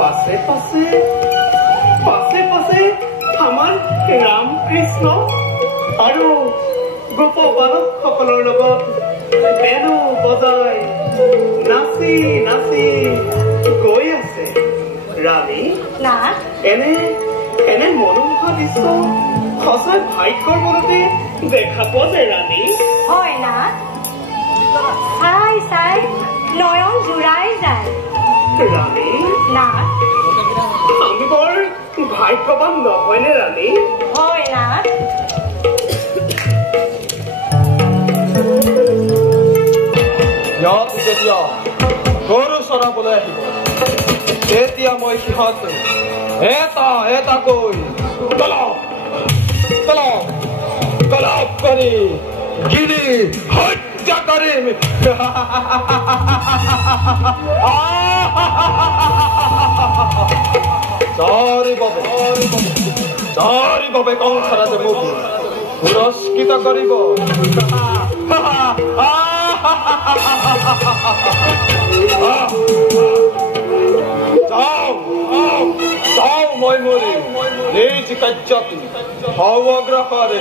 পাছে পাছে পাছে পাছে আমাৰ ৰাম কৃষ্ণ আৰু গোপ বালকসকলৰ লগত বেণু বজাই নাচি নাচি গৈ আছে। ৰাণী না এনে এনে মনোমোহা দৃশ্য সঁচাই ভাগ্যৰ বলতে দেখা পোৱা যায়। ৰাণী হয় না, চাই চাই নয়ন জোৰাই যায়। ৰাণী না আমি বৰ ভাগ্যৱান নহয়নে ৰাণী? হয় না, সিহঁত যেতিয়া গৰু চৰাবলৈ আহিব তেতিয়া মই সিহঁতে এটা এটাকৈ তলপ তলপ তলপ কৰি গিৰি হত্যা কৰিম। যাৰ বাবে কংসৰাজে মোক পুৰস্কৃত কৰিব। যাওঁ মই মৰি নিজ কাৰ্যত হওঁ অগ্ৰসৰে।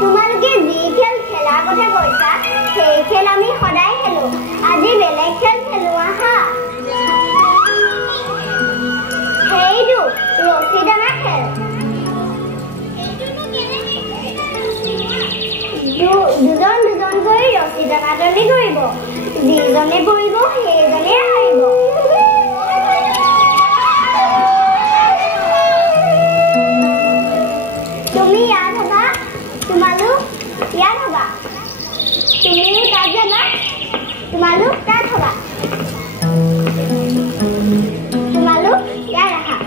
তোমালোকে যি খেল খেলাৰ কথা কৈছা সেই খেল আমি সদায় খেলো। আজি বেলেগ খেল খেলো আহা। সেইটো ৰছী টানা খেল। দুজন দুজনকৈ ৰছী টনাটনি কৰিব যিজনে পৰিব সেইজনে হাৰিব তুমি ইয়াত হবা তোমালোক ইয়াত হবা তুমিও তাত যাবা তোমালোক তাত হবা তোমালোক ইয়াত আহা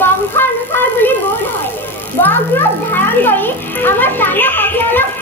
বংশ অনুসাৰ বুলি বোধ হয় বংশ ধাৰণ কৰি আমাৰ স্থানীয় সখীসকলক